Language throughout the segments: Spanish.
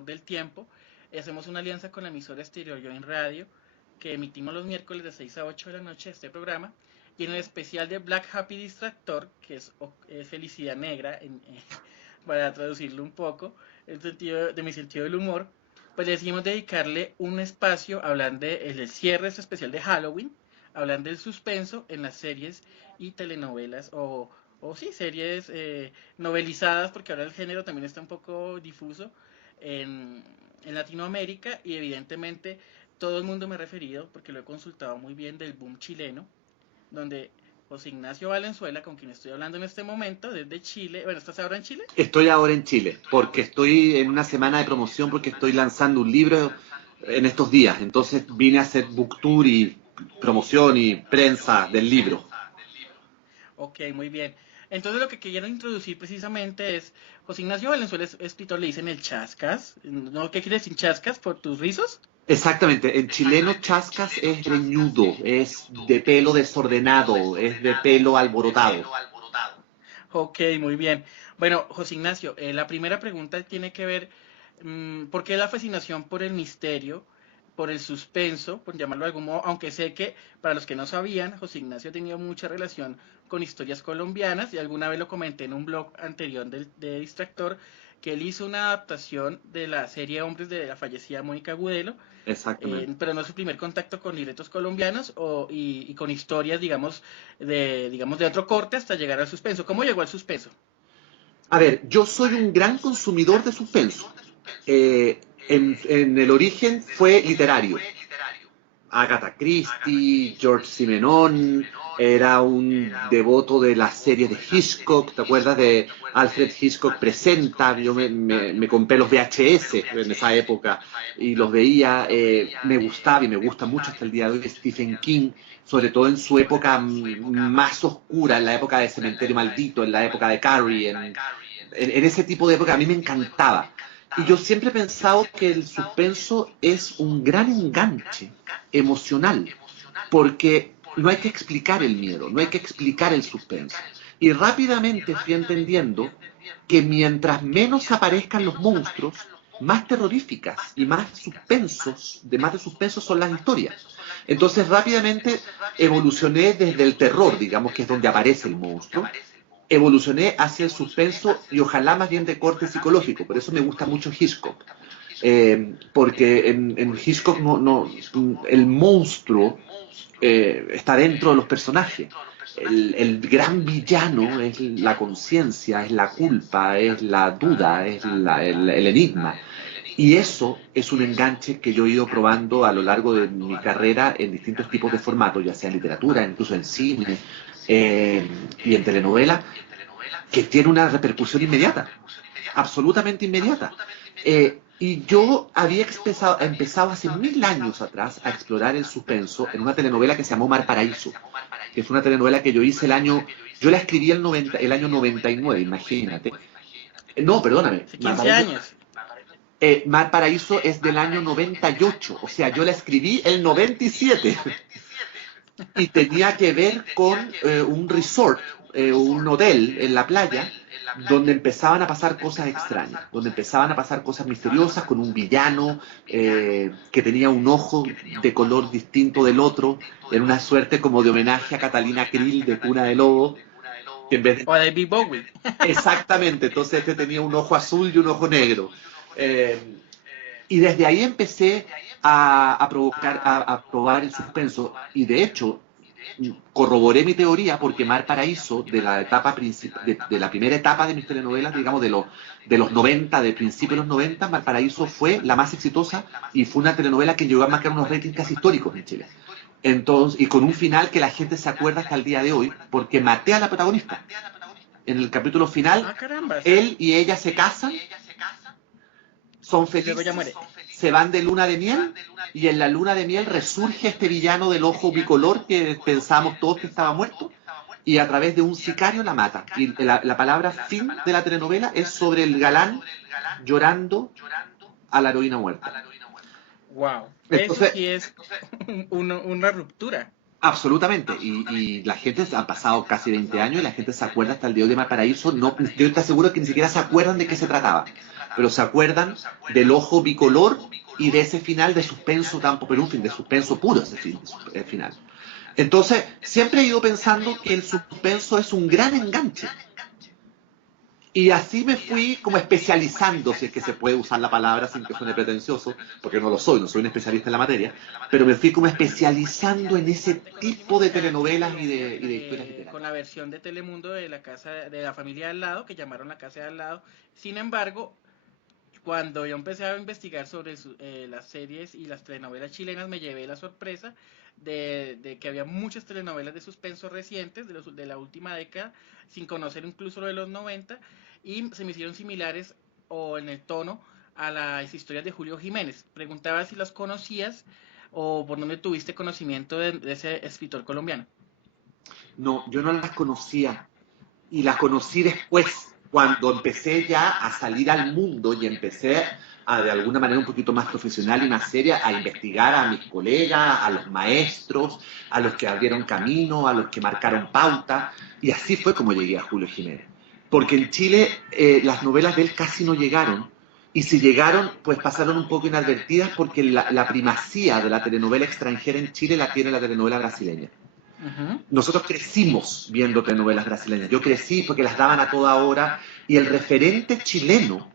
reloj del tiempo. Hacemos una alianza con la emisora Estéreo Yo en Radio, que emitimos los miércoles de 6 a 8 de la noche este programa. Y en el especial de Black Happy Distractor, que es felicidad negra, para traducirlo un poco, de mi sentido del humor, pues decidimos dedicarle un espacio hablando del cierre de este especial de Halloween, hablando del suspenso en las series y telenovelas o sí, series novelizadas, porque ahora el género también está un poco difuso en, en Latinoamérica y evidentemente todo el mundo me ha referido, porque lo he consultado muy bien, del boom chileno, donde José Ignacio Valenzuela, con quien estoy hablando en este momento, desde Chile. Bueno, ¿estás ahora en Chile? Estoy ahora en Chile, porque estoy en una semana de promoción, porque estoy lanzando un libro en estos días. Entonces vine a hacer book tour y promoción y prensa del libro. Ok, muy bien. Entonces lo que quiero introducir precisamente es, José Ignacio Valenzuela es escritor, le dicen el chascas. ¿No? ¿Qué quieres decir chascas? ¿Por tus rizos? Exactamente, en chileno chascas es greñudo, es de pelo desordenado, es de pelo alborotado. Ok, muy bien. Bueno, José Ignacio, la primera pregunta tiene que ver, ¿por qué la fascinación por el misterio, por el suspenso, por llamarlo de algún modo? Aunque sé que, para los que no sabían, José Ignacio ha tenido mucha relación con historias colombianas y alguna vez lo comenté en un blog anterior de Distractor, que él hizo una adaptación de la serie Hombres de la fallecida Mónica Gudelo, Exactamente. pero no es su primer contacto con libretos colombianos y con historias, digamos, de otro corte hasta llegar al suspenso. ¿Cómo llegó al suspenso? A ver, yo soy un gran consumidor de suspenso. En el origen fue literario. Agatha Christie, George Simenon, era un devoto de las series de Hitchcock, ¿te acuerdas de Alfred Hitchcock Presenta? Yo me compré los VHS en esa época y los veía, me gustaba y me gusta mucho hasta el día de hoy Stephen King, sobre todo en su época más oscura, en la época de Cementerio Maldito, en la época de Carrie, en ese tipo de época a mí me encantaba. Y yo siempre he pensado que el suspenso es un gran enganche emocional, porque no hay que explicar el miedo, no hay que explicar el suspenso. Y rápidamente fui entendiendo que mientras menos aparezcan los monstruos, más terroríficas y más de suspenso son las historias. Entonces rápidamente evolucioné desde el terror, digamos que es donde aparece el monstruo, evolucioné hacia el suspenso y ojalá más bien de corte psicológico. Por eso me gusta mucho Hitchcock. Porque en Hitchcock el monstruo está dentro de los personajes. El gran villano es la conciencia, es la culpa, es la duda, es el enigma. Y eso es un enganche que yo he ido probando a lo largo de mi carrera en distintos tipos de formatos, ya sea en literatura, incluso en cine y en telenovela, que tiene una repercusión inmediata, absolutamente inmediata. Y yo había empezado hace 1000 años atrás a explorar el suspenso en una telenovela que se llamó Mar Paraíso, que es una telenovela que yo hice yo la escribí el año 99, imagínate. No, perdóname, Hace Mar 15 Paraíso, años. Mar Paraíso es del año 98, o sea, yo la escribí el 97 y tenía que ver con un resort, un hotel en la playa, donde empezaban a pasar cosas extrañas, donde empezaban a pasar cosas misteriosas con un villano que tenía un ojo de color distinto del otro, en una suerte como de homenaje a Catalina Krill de Cuna de Lobo, que en vez de... O a David Bowie. Exactamente, entonces este tenía un ojo azul y un ojo negro. Eh, y desde ahí empecé a probar el suspenso. Y de hecho, corroboré mi teoría porque Mar Paraíso, de la primera etapa de mis telenovelas, digamos, de los 90, de principios de los 90, Mar Paraíso fue la más exitosa y fue una telenovela que llegó a marcar unos ratings casi históricos en Chile. Entonces, y con un final que la gente se acuerda hasta el día de hoy, porque maté a la protagonista. En el capítulo final, Ah, carambas. él y ella se casan, son Y luego ya muere. felices, se van de luna de miel y en la luna de miel resurge este villano del ojo bicolor que pensamos todos que estaba muerto y a través de un sicario la mata. Y la palabra fin de la telenovela es sobre el galán llorando a la heroína muerta. Wow. Eso Entonces, sí es una ruptura. Absolutamente, y la gente, han pasado casi 20 años y la gente se acuerda hasta el día de hoy de Valparaíso, no, yo estoy seguro que ni siquiera se acuerdan de qué se trataba, pero se acuerdan del ojo bicolor y de ese final de suspenso pero un fin de suspenso puro el final. Entonces, siempre he ido pensando que el suspenso es un gran enganche. Y así me fui como especializando, si es que se puede usar la palabra sin que suene pretencioso, porque no lo soy, no soy un especialista en la materia, pero me fui como especializando en ese tipo de telenovelas y de historias Con literarias. la versión de Telemundo de la casa de la familia de al lado, que llamaron la casa de al lado. Sin embargo, cuando yo empecé a investigar sobre las series y las telenovelas chilenas, me llevé la sorpresa de que había muchas telenovelas de suspenso recientes, de la última década, sin conocer incluso lo de los 90, y se me hicieron similares o en el tono a las historias de Julio Jiménez. Preguntaba si las conocías o por dónde tuviste conocimiento de ese escritor colombiano. No, yo no las conocía y las conocí después, cuando empecé ya a salir al mundo y empecé a, de alguna manera un poquito más profesional y más seria, a investigar a mis colegas, a los maestros, a los que abrieron camino, a los que marcaron pauta, y así fue como llegué a Julio Jiménez. Porque en Chile las novelas de él casi no llegaron, y si llegaron, pues pasaron un poco inadvertidas porque la primacía de la telenovela extranjera en Chile la tiene la telenovela brasileña. Ujú. Nosotros crecimos viendo telenovelas brasileñas. Yo crecí porque las daban a toda hora y el referente chileno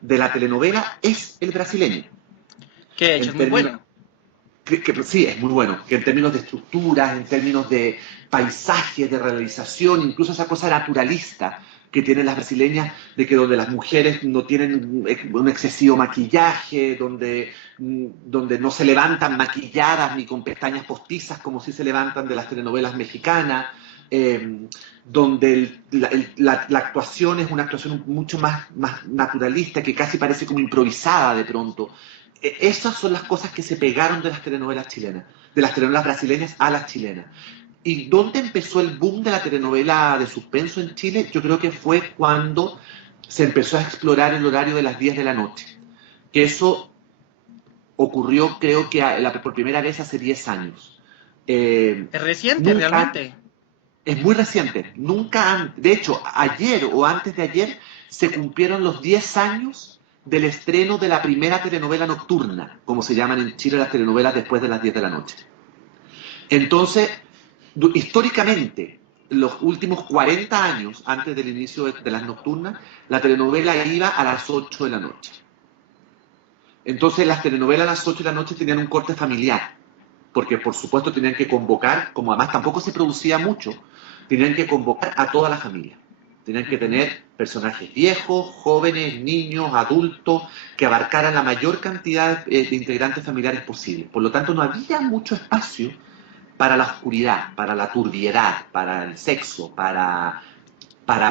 de la telenovela es el brasileño. Que de hecho En es muy términos, bueno. sí, es muy bueno, que en términos de estructuras, en términos de paisajes, de realización, incluso esa cosa naturalista que tienen las brasileñas, de que donde las mujeres no tienen un excesivo maquillaje, donde no se levantan maquilladas ni con pestañas postizas como si se levantan de las telenovelas mexicanas, donde la actuación es una actuación mucho más naturalista, que casi parece como improvisada de pronto. Esas son las cosas que se pegaron de las telenovelas chilenas, de las telenovelas brasileñas a las chilenas. ¿Y dónde empezó el boom de la telenovela de suspenso en Chile? Yo creo que fue cuando se empezó a explorar el horario de las 10 de la noche. Que eso ocurrió, creo que por primera vez hace 10 años. Eh, Es reciente nunca, realmente. es muy reciente, nunca, de hecho, ayer o antes de ayer se cumplieron los 10 años del estreno de la primera telenovela nocturna, como se llaman en Chile las telenovelas después de las 10 de la noche. Entonces, históricamente, los últimos 40 años antes del inicio de las nocturnas, la telenovela iba a las 8 de la noche. Entonces, las telenovelas a las 8 de la noche tenían un corte familiar, porque por supuesto tenían que convocar, como además tampoco se producía mucho, tenían que convocar a toda la familia. Tenían que Ujú. tener personajes viejos, jóvenes, niños, adultos, que abarcaran la mayor cantidad de integrantes familiares posible. Por lo tanto, no había mucho espacio para la oscuridad, para la turbiedad, para el sexo, para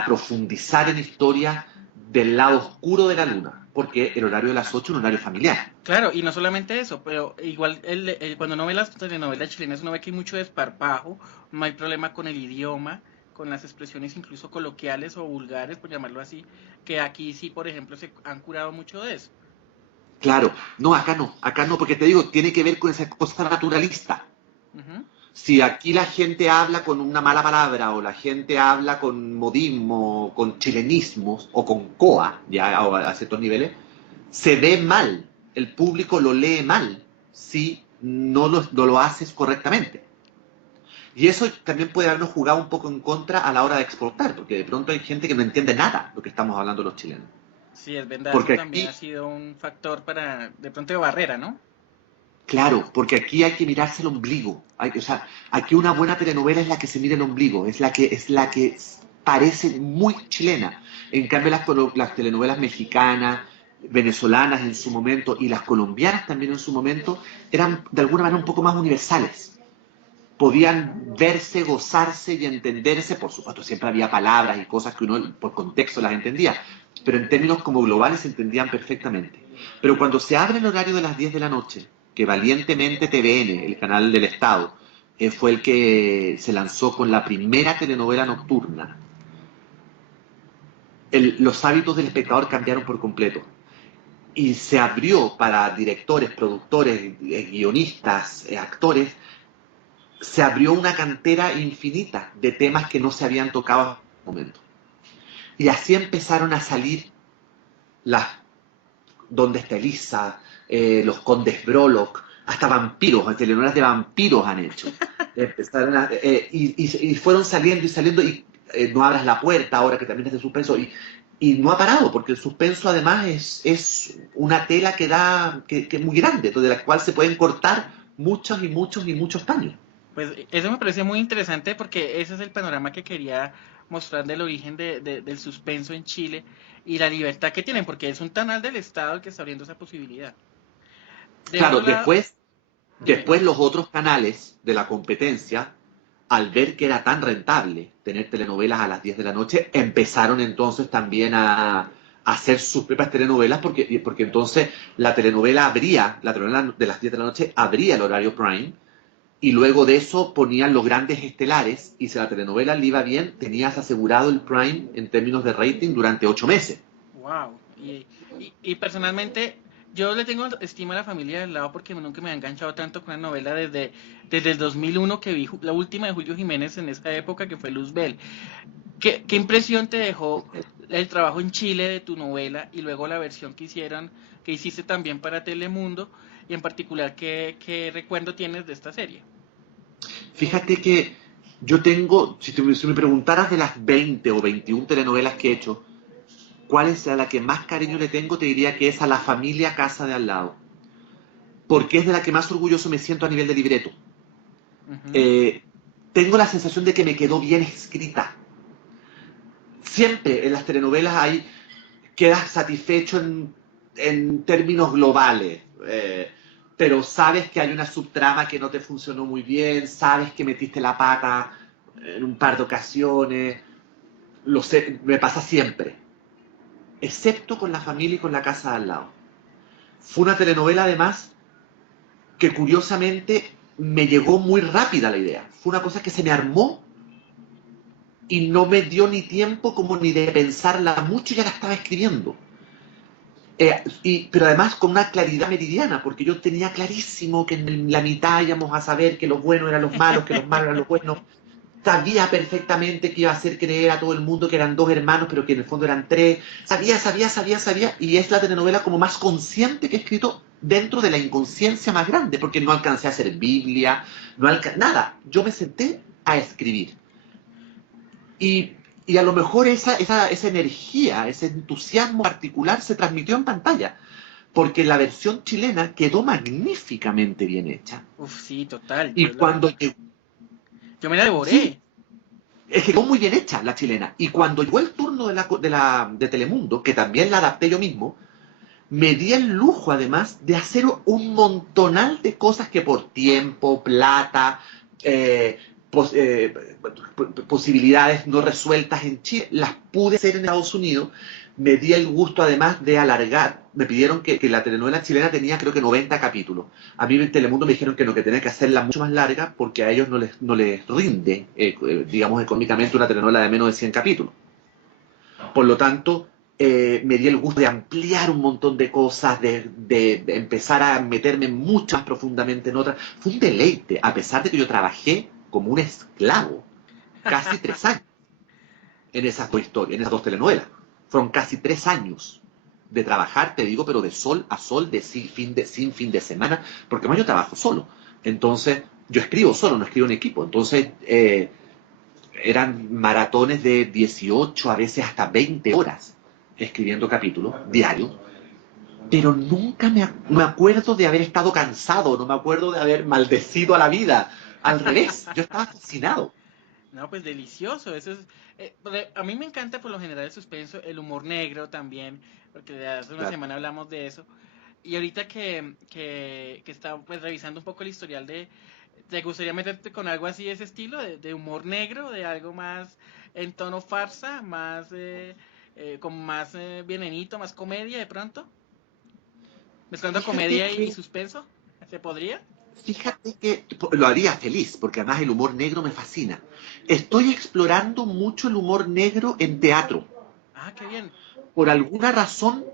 profundizar en historias del lado oscuro de la luna, porque el horario de las 8 es un horario familiar. Claro, y no solamente eso, pero igual cuando uno ve las telenovelas chilenas, uno ve que hay mucho desparpajo, no hay problema con el idioma, con las expresiones incluso coloquiales o vulgares, por llamarlo así, que aquí sí, por ejemplo, se han curado mucho de eso. Claro, no, acá no, porque te digo, tiene que ver con esa cosa naturalista. Ujú. Si aquí la gente habla con una mala palabra o la gente habla con modismo, con chilenismos o con coa, ya a ciertos niveles, se ve mal, el público lo lee mal si no lo haces correctamente. Y eso también puede habernos jugado un poco en contra a la hora de exportar, porque de pronto hay gente que no entiende nada de lo que estamos hablando los chilenos. Sí, es verdad, eso Porque también ha aquí, sido un factor para, de pronto, de barrera, ¿no? claro, porque aquí hay que mirarse el ombligo. O sea, aquí una buena telenovela es la que se mira el ombligo, es la que parece muy chilena. En cambio, las telenovelas mexicanas, venezolanas en su momento y las colombianas también en su momento eran de alguna manera un poco más universales. Podían verse, gozarse y entenderse. Por supuesto, siempre había palabras y cosas que uno por contexto las entendía, pero en términos como globales se entendían perfectamente. Pero cuando se abre el horario de las 10 de la noche, que valientemente TVN, el canal del Estado, fue el que se lanzó con la primera telenovela nocturna, los hábitos del espectador cambiaron por completo. Y se abrió para directores, productores, guionistas, actores, se abrió una cantera infinita de temas que no se habían tocado hasta el momento. Y así empezaron a salir las ¿Dónde está Elisa? Los Condes Brolock, hasta vampiros, telenovelas de vampiros han hecho. Empezaron y fueron saliendo y saliendo, y No abras la puerta, ahora que también es de suspenso, y no ha parado, porque el suspenso además es una tela que es muy grande, de la cual se pueden cortar muchos y muchos y muchos paños. Pues eso me parece muy interesante porque ese es el panorama que quería mostrar del origen del suspenso en Chile y la libertad que tienen, porque es un canal del Estado el que está abriendo esa posibilidad. De Claro, otro lado, dime. después los otros canales de la competencia, al ver que era tan rentable tener telenovelas a las 10 de la noche, empezaron entonces también a hacer sus propias telenovelas, porque entonces la telenovela de las 10 de la noche abría el horario prime, y luego de eso ponían los grandes estelares, y si la telenovela le iba bien, tenías asegurado el prime en términos de rating durante 8 meses. Wow. Y personalmente, yo le tengo estima a la familia del lado porque nunca me ha enganchado tanto con la novela desde el 2001 que vi la última de Julio Jiménez en esa época que fue Luzbel. ¿Qué impresión te dejó el trabajo en Chile de tu novela y luego la versión que hiciste también para Telemundo? Y en particular, ¿qué recuerdo tienes de esta serie? Fíjate que yo tengo, si me preguntaras de las 20 o 21 telenovelas que he hecho, ¿cuál es a la que más cariño le tengo? Te diría que es a La Familia Casa de Al Lado, porque es de la que más orgulloso me siento a nivel de libreto. Ujú. Eh, Tengo la sensación de que me quedó bien escrita. Siempre en las telenovelas quedas satisfecho en términos globales, pero sabes que hay una subtrama que no te funcionó muy bien, sabes que metiste la pata en un par de ocasiones, lo sé, me pasa siempre, excepto con La Familia y con La Casa de Al Lado. Fue una telenovela además que curiosamente me llegó muy rápida la idea. Fue una cosa que se me armó y no me dio ni tiempo como ni de pensarla mucho, ya la estaba escribiendo. Pero además con una claridad meridiana, porque yo tenía clarísimo que en la mitad íbamos a saber que los buenos eran los malos, que los malos eran los buenos. Sabía perfectamente que iba a hacer creer a todo el mundo que eran dos hermanos, pero que en el fondo eran tres. Sabía. Y es la telenovela como más consciente que he escrito dentro de la inconsciencia más grande, porque no alcancé a hacer Biblia, nada. Yo me senté a escribir. Y a lo mejor esa energía, ese entusiasmo particular se transmitió en pantalla, porque la versión chilena quedó magníficamente bien hecha. Uf, sí, total. Y cuando Yo me la sí, devoré. es que quedó muy bien hecha la chilena. Y cuando llegó el turno de Telemundo, que también la adapté yo mismo, me di el lujo además de hacer un montonal de cosas que por tiempo, plata, eh, pos- eh, posibilidades no resueltas en Chile, las pude hacer en Estados Unidos. Me di el gusto además de alargar. Me pidieron que la telenovela chilena tenía creo que 90 capítulos. A mí en Telemundo me dijeron que no, que tenía que hacerla mucho más larga porque a ellos no les rinde, digamos, económicamente una telenovela de menos de 100 capítulos. Por lo tanto, me di el gusto de ampliar un montón de cosas, de empezar a meterme mucho más profundamente en otras. Fue un deleite, a pesar de que yo trabajé como un esclavo casi 3 años en esas dos historias, en esas dos telenovelas. Fueron casi 3 años de trabajar, te digo, pero de sol a sol, sin fin de semana, porque más yo trabajo solo. Entonces, yo escribo solo, no escribo en equipo. Entonces, eran maratones de 18, a veces hasta 20 horas escribiendo capítulos diarios, pero nunca me acuerdo de haber estado cansado, no me acuerdo de haber maldecido a la vida. Al revés, yo estaba fascinado. No, pues delicioso. Eso es. A mí me encanta por lo general el suspenso, el humor negro también, porque hace una Claro. semana hablamos de eso. Y ahorita que estaba pues revisando un poco el historial ¿te gustaría meterte con algo así de ese estilo, de humor negro, de algo más en tono farsa, más como más bienenito, más comedia de pronto? Mezclando Fíjate comedia y que, suspenso, ¿se podría? fíjate que lo haría feliz, porque además el humor negro me fascina. Estoy explorando mucho el humor negro en teatro. Ah, qué bien. Por alguna razón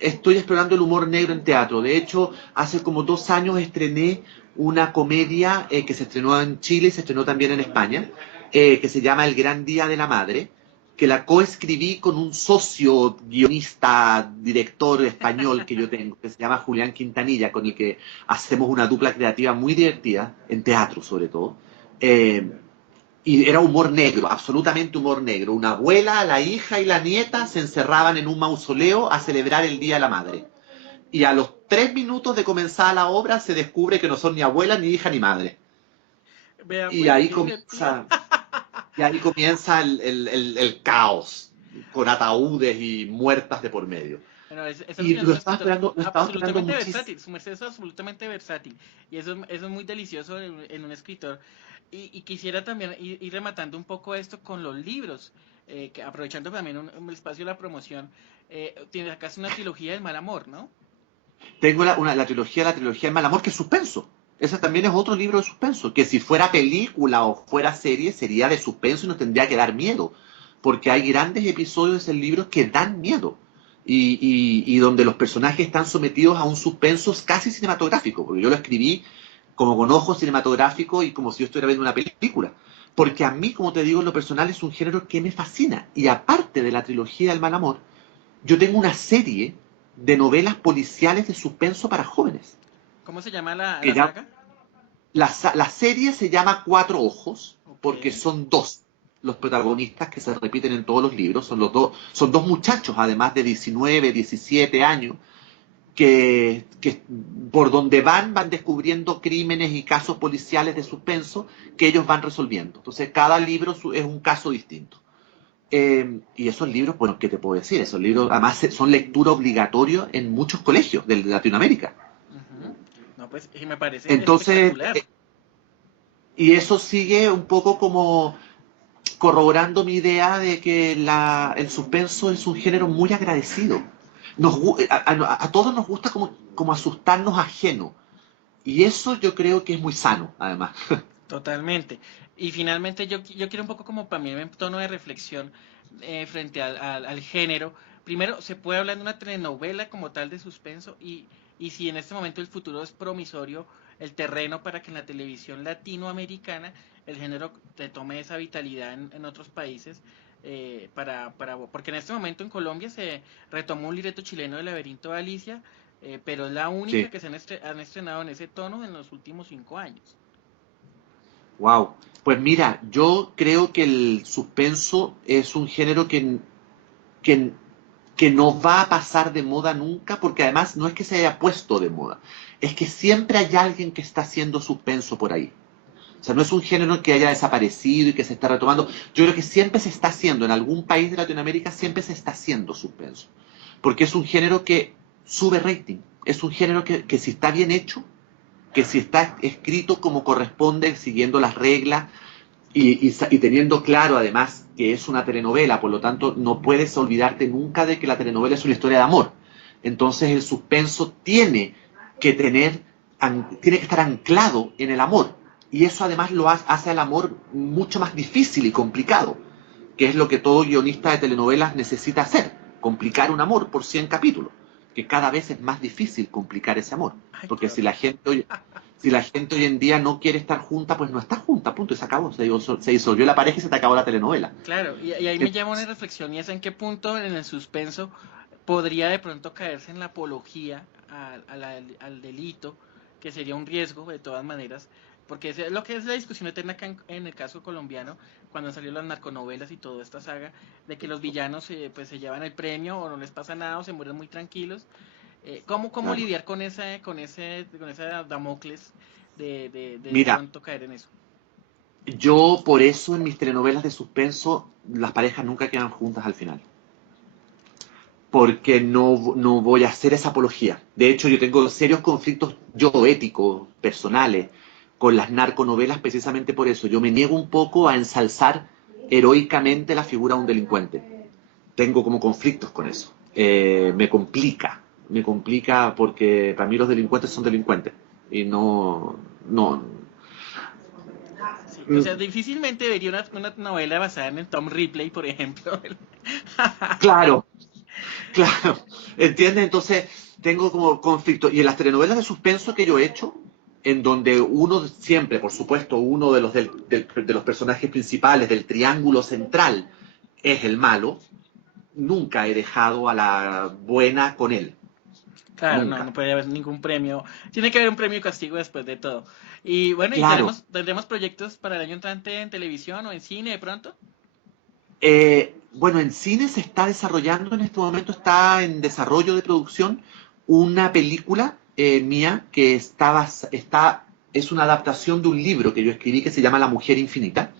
estoy explorando el humor negro en teatro. De hecho, hace como 2 años estrené una comedia que se estrenó en Chile y se estrenó también en España, que se llama El Gran Día de la Madre, que la coescribí con un socio guionista, director español que yo tengo, que se llama Julián Quintanilla, con el que hacemos una dupla creativa muy divertida, en teatro sobre todo. Y era humor negro, absolutamente humor negro. Una abuela, la hija y la nieta se encerraban en un mausoleo a celebrar el Día de la Madre. Y a los 3 minutos de comenzar la obra se descubre que no son ni abuela, ni hija, ni madre. Vea, Y pues, ahí qué divertido. comienza, y ahí comienza el caos, con ataúdes y muertas de por medio. Bueno, eso Y es un escritor lo estaba esperando absolutamente muchísimo. versátil. Su merced es absolutamente versátil. Y eso es muy delicioso en un escritor. Y quisiera también ir rematando un poco esto con los libros. Que aprovechando también un espacio de la promoción. Tienes acá una trilogía del mal amor, ¿no? Tengo la trilogía del mal amor, que es suspenso. Ese también es otro libro de suspenso, que si fuera película o fuera serie sería de suspenso y nos tendría que dar miedo, porque hay grandes episodios en libros que dan miedo y donde los personajes están sometidos a un suspenso casi cinematográfico, porque yo lo escribí como con ojos cinematográficos y como si yo estuviera viendo una película. Porque a mí, como te digo, en lo personal es un género que me fascina. Y aparte de la trilogía del mal amor, yo tengo una serie de novelas policiales de suspenso para jóvenes. ¿Cómo se llama Que la ya, saga? la serie se llama Cuatro Ojos, Ok. porque son dos los protagonistas que se repiten en todos los libros. Son dos muchachos, además de 19, 17 años, que por donde van descubriendo crímenes y casos policiales de suspenso que ellos van resolviendo. Entonces, cada libro es un caso distinto. Y esos libros, bueno, ¿qué te puedo decir? Esos libros, además, son lectura obligatoria en muchos colegios de Latinoamérica. Ujú. No, pues me parece Entonces, espectacular. y eso sigue un poco como corroborando mi idea de que el suspenso es un género muy agradecido. A todos nos gusta como asustarnos ajeno. Y eso yo creo que es muy sano, además. Totalmente. Y finalmente yo quiero un poco como para mí en tono de reflexión frente al género. Primero, se puede hablar de una telenovela como tal de suspenso y si en este momento el futuro es promisorio, el terreno para que en la televisión latinoamericana el género tome esa vitalidad en otros países. Porque en este momento en Colombia se retomó un libreto chileno del Laberinto de Alicia, pero es la única Sí. que han estrenado en ese tono en los últimos 5 años. Wow. Pues mira, yo creo que el suspenso es un género que, que no va a pasar de moda nunca, porque además no es que se haya puesto de moda, es que siempre hay alguien que está haciendo suspenso por ahí. O sea, no es un género que haya desaparecido y que se está retomando. Yo creo que siempre se está haciendo, en algún país de Latinoamérica siempre se está haciendo suspenso. Porque es un género que sube rating. Es un género que si está bien hecho, que si está escrito como corresponde, siguiendo las reglas y teniendo claro además que es una telenovela, por lo tanto no puedes olvidarte nunca de que la telenovela es una historia de amor. Entonces el suspenso tiene que estar anclado en el amor. Y eso además lo hace al amor mucho más difícil y complicado, que es lo que todo guionista de telenovelas necesita hacer, complicar un amor por 100 capítulos, que cada vez es más difícil complicar ese amor, Ay, qué porque horror. si la gente hoy en día no quiere estar junta, pues no está junta, punto, y se acabó, se disolvió la pareja y se te acabó la telenovela. Claro, y ahí me llama una reflexión y es en qué punto en el suspenso podría de pronto caerse en la apología al delito, que sería un riesgo de todas maneras, porque es lo que es la discusión eterna acá en el caso colombiano, cuando salieron las narconovelas y toda esta saga, de que los villanos pues se llevan el premio o no les pasa nada o se mueren muy tranquilos. ¿Cómo Claro. lidiar con esa Damocles de Mira, pronto caer en eso? yo por eso en mis telenovelas de suspenso las parejas nunca quedan juntas al final. Porque no voy a hacer esa apología. De hecho, yo tengo serios conflictos éticos, personales, con las narconovelas precisamente por eso. Yo me niego un poco a ensalzar heroicamente la figura de un delincuente. Tengo como conflictos con eso. Me complica porque para mí los delincuentes son delincuentes. Y no, Sí, o mm, sea, difícilmente vería una novela basada en el Tom Ripley, por ejemplo. claro, claro. ¿Entiendes? Entonces tengo como conflicto. Y en las telenovelas de suspenso que yo he hecho, en donde uno siempre, por supuesto, uno de de los personajes principales del triángulo central es el malo, nunca he dejado a la buena con él. Claro, no, Nunca. no puede haber ningún premio. Tiene que haber un premio y castigo después de todo. Y bueno, ¿y Claro. tendremos proyectos para el año entrante en televisión o en cine de pronto? Bueno, en cine se está desarrollando en este momento, está en desarrollo de producción una película mía que es una adaptación de un libro que yo escribí que se llama La Mujer Infinita,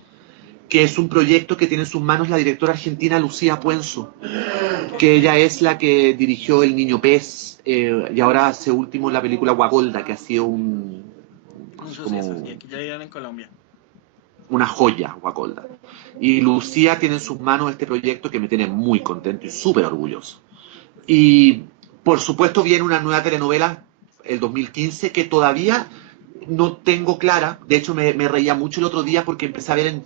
que es un proyecto que tiene en sus manos la directora argentina Lucía Puenzo, que ella es la que dirigió El Niño Pez y ahora hace último la película Guagolda, que ha sido Un suceso, sí, como aquí ya dirán en Colombia. una joya, Guacolda. Y Lucía tiene en sus manos este proyecto que me tiene muy contento y súper orgulloso. Y por supuesto viene una nueva telenovela, el 2015, que todavía no tengo clara. De hecho, me reía mucho el otro día porque empecé a ver en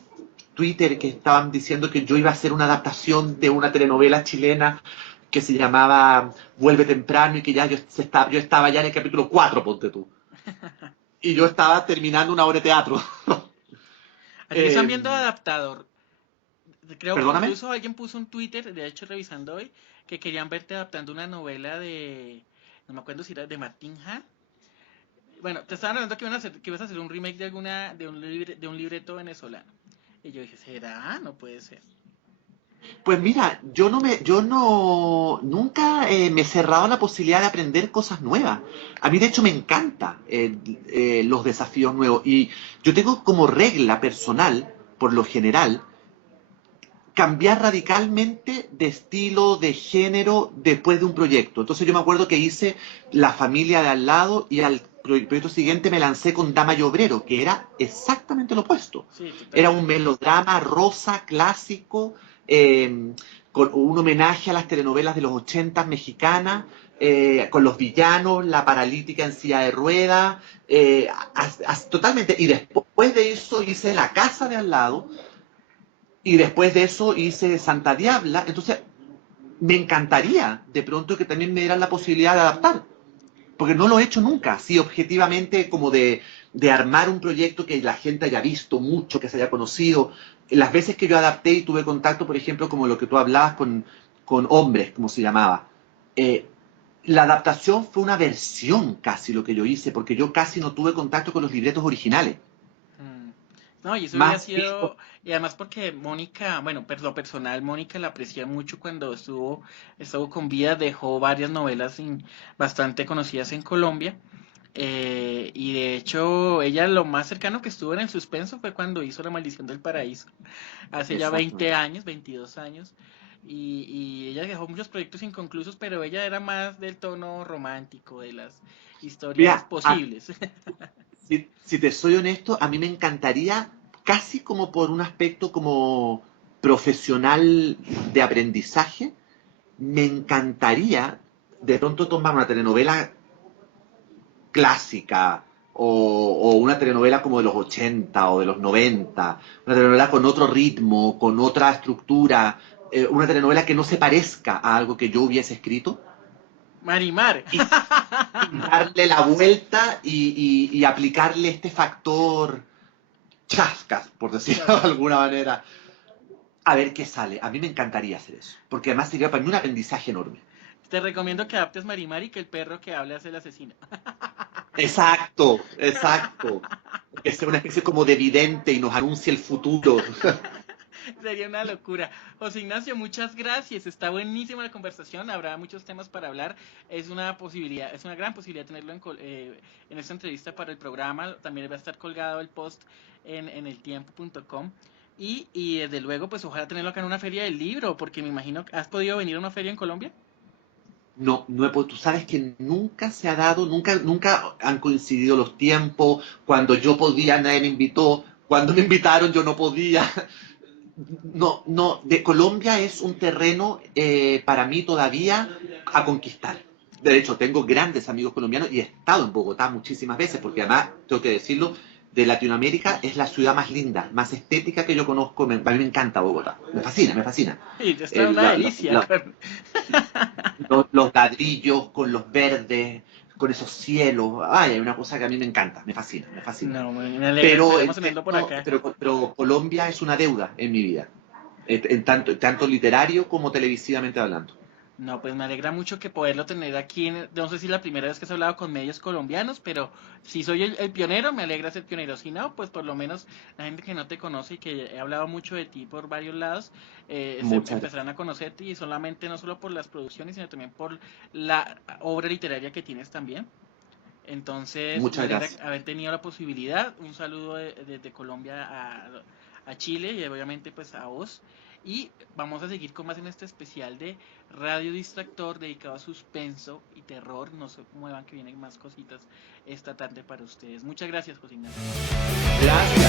Twitter que estaban diciendo que yo iba a hacer una adaptación de una telenovela chilena que se llamaba Vuelve temprano y que ya yo estaba ya en el capítulo 4, ponte tú. Y yo estaba terminando una obra de teatro. Aquí están Eh, viendo Adaptador. Creo que Perdóname. incluso alguien puso un Twitter, de hecho revisando hoy, que querían verte adaptando una novela de, no me acuerdo si era de Martín Ha. Bueno, te estaban hablando que ibas a hacer un remake de de un libreto venezolano. Y yo dije, ¿será? No puede ser. Pues mira, yo no, nunca me he cerrado a la posibilidad de aprender cosas nuevas. A mí de hecho me encanta los desafíos nuevos y yo tengo como regla personal, por lo general, cambiar radicalmente de estilo, de género después de un proyecto. Entonces yo me acuerdo que hice La familia de al lado y al proyecto siguiente me lancé con Dama y Obrero, que era exactamente lo opuesto. Sí, Era total. un melodrama rosa, clásico, eh, con un homenaje a las telenovelas de los 80 mexicanas, con los villanos, la paralítica en silla de ruedas, totalmente. Y después de eso hice La casa de al lado, y después de eso hice Santa Diabla. Entonces, me encantaría de pronto que también me dieran la posibilidad de adaptar, porque no lo he hecho nunca, así objetivamente como de armar un proyecto que la gente haya visto mucho, que se haya conocido. Las veces que yo adapté y tuve contacto, por ejemplo, como lo que tú hablabas con Hombres, como se llamaba, eh, la adaptación fue una versión casi lo que yo hice, porque yo casi no tuve contacto con los libretos originales. Mm. No, y eso hubiera Más bien, sido, y además porque Mónica, bueno, por lo personal, Mónica la aprecia mucho cuando estuvo con vida, dejó varias novelas bastante conocidas en Colombia, y de hecho, ella lo más cercano que estuvo en el suspenso fue cuando hizo La Maldición del Paraíso, hace ya 20 exactamente. años, 22 años, y ella dejó muchos proyectos inconclusos, pero ella era más del tono romántico, de las historias Mira, posibles. si te soy honesto, a mí me encantaría, casi como por un aspecto como profesional de aprendizaje, me encantaría de pronto tomar una telenovela clásica o una telenovela como de los 80 o de los 90, una telenovela con otro ritmo, con otra estructura, una telenovela que no se parezca a algo que yo hubiese escrito Marimar. y, y darle la vuelta y aplicarle este factor chascas, por decirlo de alguna manera, a ver qué sale. A mí me encantaría hacer eso, porque además sería para mí un aprendizaje enorme. Te recomiendo que adaptes Marimar y que el perro que habla es el asesino. Exacto, exacto. Que sea una especie como de vidente y nos anuncie el futuro. Sería una locura. José Ignacio, muchas gracias. Está buenísima la conversación. Habrá muchos temas para hablar. Es una posibilidad, es una gran posibilidad tenerlo en esta entrevista para el programa. También va a estar colgado el post en eltiempo.com. Y desde luego, pues ojalá tenerlo acá en una feria del libro, porque me imagino que has podido venir a una feria en Colombia. No, no he tú sabes que nunca se ha dado, nunca han coincidido los tiempos. Cuando yo podía, nadie me invitó. Cuando me invitaron, yo no podía. No, no, de Colombia es un terreno para mí todavía a conquistar. De hecho, tengo grandes amigos colombianos y he estado en Bogotá muchísimas veces, porque además, tengo que decirlo, de Latinoamérica es la ciudad más linda, más estética que yo conozco. A mí me encanta Bogotá, me fascina, me fascina. Y está El- una la- la- delicia. la- los ladrillos con los verdes, con esos cielos. Ay, hay una cosa que a mí me encanta, me fascina, me fascina. No, me alegra, Pero, esperemos tenerlo por acá. pero Colombia es una deuda en mi vida, tanto literario como televisivamente hablando. No, pues me alegra mucho que poderlo tener aquí. No sé si es la primera vez que has hablado con medios colombianos, pero si soy el pionero, me alegra ser pionero. Si no, pues por lo menos la gente que no te conoce y que he hablado mucho de ti por varios lados, Muchas gracias. empezarán a conocerte y solamente no solo por las producciones, sino también por la obra literaria que tienes también. Entonces, me Muchas alegra gracias. haber tenido la posibilidad. Un saludo desde Colombia a Chile y obviamente pues a vos. Y vamos a seguir con más en este especial de Radio Distractor dedicado a suspenso y terror. No se muevan que vienen más cositas esta tarde para ustedes. Muchas gracias, José Ignacio. Gracias.